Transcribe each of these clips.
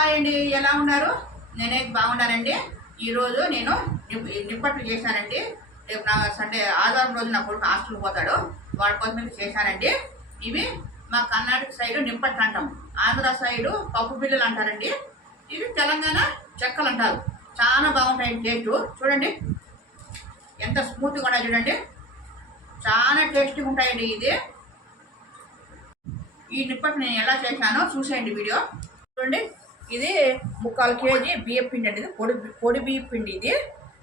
Hi అండి, ఎలా ఉన్నారు? నేనైతే బాగున్నానండి. ఈరోజు నేను నిప్పట్లు చేశానండి. రేపు నా సండే ఆదివారం రోజు నా కొడుకు హాస్టల్కి పోతాడు, వాడి కోసం చేశానండి. ఇవి మా కర్ణాటక సైడు నిప్పట్లు అంటాం, ఆంధ్ర సైడు పప్పు బిళ్ళలు అంటారండి. ఇవి తెలంగాణ చెక్కలు అంటారు. చాలా బాగుంటాయి టేస్ట్. చూడండి ఎంత స్మూత్గా ఉన్నాయి, చూడండి చాలా టేస్టీగా ఉంటాయండి. ఈ నిప్పట్లు నేను ఎలా చేశానో చూసేయండి వీడియో. చూడండి, ఇది 3/4 కేజీ బియ్యం పిండి అండి. ఇది పొడి బియ్యం పిండి. ఇది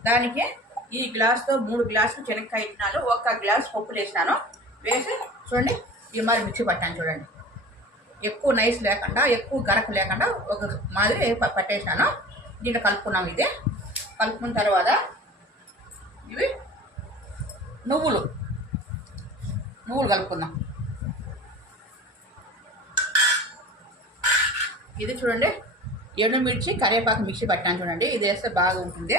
దానికి ఈ గ్లాస్తో 3 గ్లాసులు శనక్కాయ ఇచ్చినాను, 1 గ్లాస్ పప్పులు వేసినాను. వేసి చూడండి ఈ మరి మిక్సీ పట్టాను. చూడండి ఎక్కువ నైస్ లేకుండా ఎక్కువ గరకు లేకుండా ఒక మాదిరి పట్టేసినాను. దీంట్లో కలుపుకున్నాము. ఇది కలుపుకున్న తర్వాత ఇవి నువ్వులు కలుపుకుందాం. ఇది చూడండి ఎండుమిర్చి కరివేపాకు మిక్సీ పట్టాను. చూడండి ఇది వేస్తే బాగా ఉంటుంది.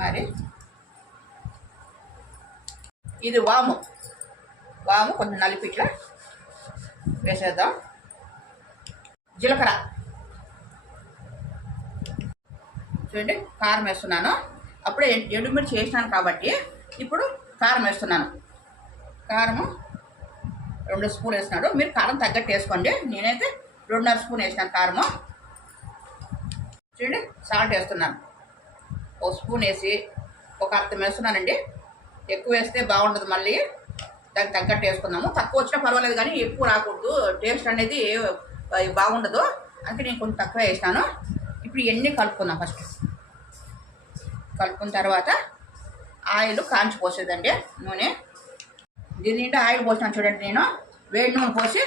మరి ఇది వాము కొంచెం నలిపిట్లా వేసేద్దాం. జీలకర్ర చూడండి, కారం వేస్తున్నాను. అప్పుడే ఎండుమిర్చి వేసినాను కాబట్టి ఇప్పుడు కారం వేస్తున్నాను. కారము 2 స్పూన్లు వేసినాడు. మీరు కారం తగ్గట్టు వేసుకోండి. నేనైతే 2.5 స్పూన్ వేసినాను కారము. చూడండి సాల్ట్ వేస్తున్నాను. 1 స్పూన్ వేసి ఒక అర్థం వేస్తున్నానండి. ఎక్కువ వేస్తే బాగుంటుంది, మళ్ళీ దానికి తగ్గట్టు వేసుకుందాము. తక్కువ వచ్చినా పర్వాలేదు కానీ ఎక్కువ రాకూడదు, టేస్ట్ అనేది బాగుండదు. అందుకే నేను కొంచెం తక్కువ వేసినాను. ఇప్పుడు ఇవన్నీ కలుపుకుందాం. ఫస్ట్ కలుపుకున్న తర్వాత ఆయిల్ కాంచి పోసేదండి. నూనె దీని నిండా ఆయిల్ పోసినాను. చూడండి నేను వేడి నూనె పోసి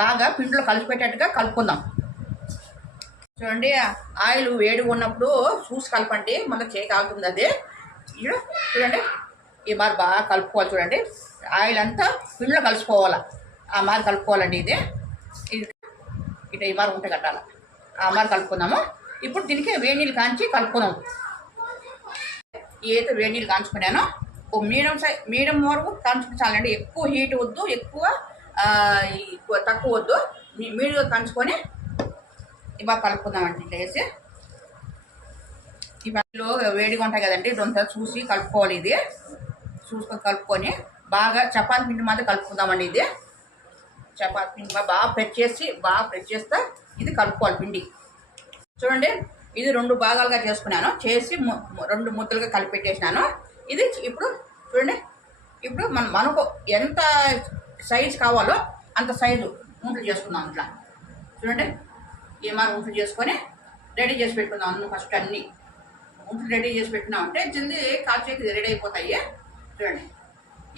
బాగా పిండిలో కలిసిపెట్టేట్టుగా కలుపుకుందాం. చూడండి ఆయిల్ వేడిగా ఉన్నప్పుడు చూసి కలపండి, మళ్ళీ చేయి కాలుతుంది అది. చూడండి ఈ మరి బాగా కలుపుకోవాలి. చూడండి ఆయిల్ అంతా పిండిలో కలిసిపోవాలి, ఆ మరి కలుపుకోవాలండి. ఇది ఇట్లా ఈ మరి ఉంటే కట్టాలి, ఆ మరి కలుపుకుందాము. ఇప్పుడు దీనికి వేడి నీళ్ళు కాంచి కలుపుకుందాము. ఏదైతే వేడి నీళ్ళు కాంచుకున్నానో ఓ మీడియం వరకు కాంచుకోవాలండి. ఎక్కువ హీట్ వద్దు, ఎక్కువ తక్కువ వద్దు, మీడియంగా కాంచుకొని ఇవాళ కలుపుకుందామండి. ఇట్లా వేసి ఈ పనిలో వేడిగా ఉంటాయి కదండి, రెండు చూసి కలుపుకోవాలి. ఇది చూసుకొని కలుపుకొని బాగా చపాతీ పిండి మాత్రం కలుపుకుందామండి. ఇది చపాతీ పిండి బాగా ప్రెస్ చేస్తే ఇది కలుపుకోవాలి పిండి. చూడండి ఇది 2 భాగాలుగా చేసుకున్నాను, చేసి 2 ముద్దలుగా కలిపెట్టేసినాను. ఇది ఇప్పుడు చూడండి, ఇప్పుడు మనకు ఎంత సైజు కావాలో అంత సైజు ఉంట్లు చేసుకుందాం. ఇట్లా చూడండి ఈ మరి ఉంట్లు చేసుకొని రెడీ చేసి పెట్టుకుందాం. ఫస్ట్ అన్నీ ఉంట్లు రెడీ చేసి పెట్టినామంటే జల్దీ కాల్చేకి రెడీ అయిపోతాయి. చూడండి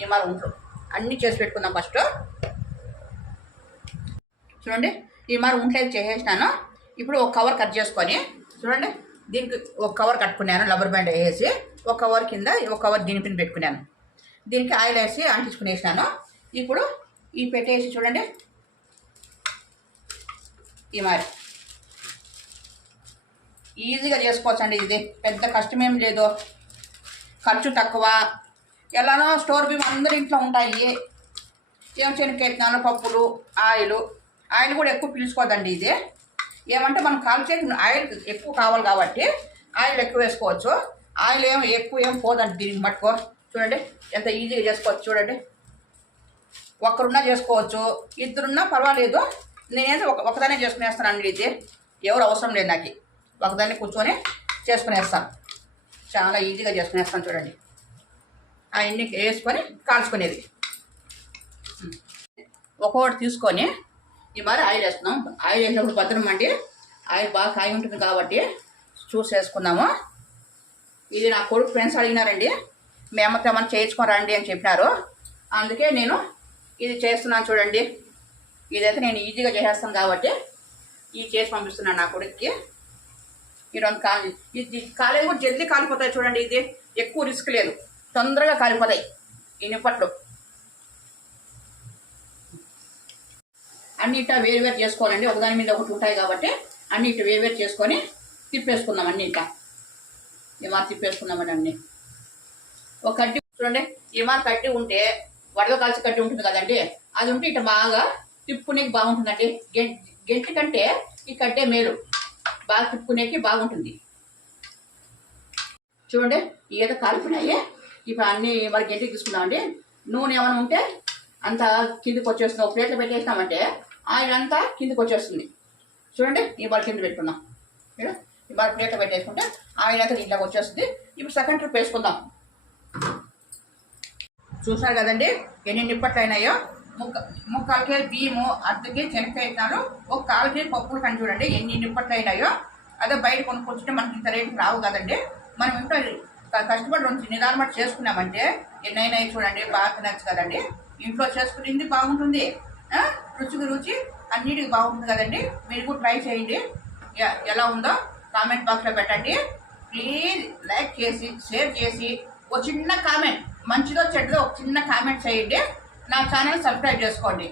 ఈ మరి ఉంట్లు అన్నీ చేసి పెట్టుకుందాం. ఫస్ట్ చూడండి ఈ మరి ఉంట్లు అయితే చేసేసినాను. ఇప్పుడు ఒక కవర్ కట్ చేసుకొని చూడండి దీనికి ఒక కవర్ కట్టుకున్నాను, రబ్బర్ బ్యాండ్ వేసి ఒక కవర్ కింద ఒక కవర్ దీని పెట్టుకున్నాను. దీనికి ఆయిల్ వేసి అంటించుకునేసినాను. ఇప్పుడు ఈ పెట్టేసి చూడండి ఈ మరి ఈజీగా చేసుకోవచ్చండి. ఇది పెద్ద కష్టమేం లేదు, ఖర్చు తక్కువ. ఎలానో స్టోర్ బియ్యం అందరి ఇంట్లో ఉంటాయి. ఏం శనగకెత్తినాను, పప్పులు, ఆయిల్ కూడా ఎక్కువ పీల్చుకోదండి. ఇది ఏమంటే మనం కాల్చేసి ఆయిల్ ఎక్కువ కావాలి కాబట్టి ఆయిల్ ఎక్కువ వేసుకోవచ్చు. ఆయిల్ ఎక్కువ పోదండి దీనికి మట్టుకో. చూడండి ఎంత ఈజీగా చేసుకోవచ్చు. చూడండి ఒకరున్నా చేసుకోవచ్చు, ఇద్దరున్నా పర్వాలేదు. నేనైతే ఒకదానే చేసుకునేస్తానండి. ఇది ఎవరు అవసరం లేదు నాకు, ఒకదాన్ని కూర్చొని చేసుకునేస్తాను. చాలా ఈజీగా చేసుకునేస్తాను. చూడండి అవన్నీ వేసుకొని కాల్చుకునేది. ఒక్కొక్కటి తీసుకొని ఈ మరి ఆయిల్ వేస్తున్నాం. ఆయిల్ వేసినప్పుడు భద్రం అండి, ఆయిల్ బాగా కాగి ఉంటుంది కాబట్టి చూసి వేసుకుందాము. ఇది నా కొడుకు ఫ్రెండ్స్ అడిగినారండి, మీ అమ్మతో ఏమన్నా చేయించుకొని రండి అని చెప్పినారు. అందుకే నేను ఇది చేస్తున్నాను. చూడండి ఇదైతే నేను ఈజీగా చేసేస్తాను కాబట్టి ఇది చేసి పంపిస్తున్నాను నా కొడుక్కి. ఈ 2 కాలేజ్ కూడా జల్దీ కాలిపోతాయి. చూడండి ఇది ఎక్కువ రిస్క్ లేదు, తొందరగా కాలిపోతాయి ఈ నిప్పట్లు. అన్ని ఇట్లా వేరు చేసుకోవాలండి, ఒకదాని మీద ఒకటి ఉంటాయి కాబట్టి అన్ని ఇట్లా వేరు చేసుకొని తిప్పేసుకుందాం. అన్ని ఇట్లా ఏమారు తిప్పేసుకుందామని అన్నీ. ఒక కడ్డీ చూడండి ఏమారు కడ్డీ ఉంటే వడలో కాల్చి కడ్డీ ఉంటుంది కదండి, అది ఉంటే ఇట్లా బాగా తిప్పుకునేకి బాగుంటుందండి. గెంటి కంటే ఈ కడ్డే మేలు. బాగా తిప్పుకునేకి బాగుంటుంది. చూడండి ఏదో కాలిపోయినాయి. ఇప్పుడు అన్నీ మనకి ఇంటికి తీసుకుందామండి. నూనె ఏమైనా ఉంటే అంతా కిందికి వచ్చేస్తుంది. ఒక ప్లేట్లో పెట్టేస్తామంటే ఆయిల్ అంతా కిందికి వచ్చేస్తుంది. చూడండి ఈ బాల్ కింద పెట్టుకుందాం. ఈ బాల్ ప్లేట్లో పెట్టేసుకుంటే ఆయిల్ అంతా ఇంట్లోకి వచ్చేస్తుంది. ఇప్పుడు సెకండ్ ట్రిప్ వేసుకుందాం. చూసారు కదండి ఎన్ని నిప్పట్లు అయినాయో. ముక్కాలు కేజీ బియ్యము, అర్ధ కేజీ శనక్కాయ విత్తనాలు, ఒక 1/4 కేజీ పప్పులు కానీ చూడండి ఎన్ని నిప్పట్లు అయినాయో. అదే బయట కొనుక్కొచ్చుంటే మనకి ఇంత రేటు రావు కదండి. మనం ఇంట్లో కష్టపడి 2 నిదానమాట చేసుకున్నామంటే ఎన్నైనా చూడండి బాగా తినచ్చు కదండి. ఇంట్లో చేసుకునేది బాగుంటుంది, రుచికి రుచి అన్నిటికి బాగుంటుంది కదండి. మీరు కూడా ట్రై చేయండి. ఎలా ఉందో కామెంట్ బాక్స్లో పెట్టండి. ప్లీజ్ లైక్ చేసి షేర్ చేసి ఒక చిన్న కామెంట్, మంచిదో చెడ్డదో ఒక చిన్న కామెంట్ చేయండి. నా ఛానల్ సబ్స్క్రైబ్ చేసుకోండి.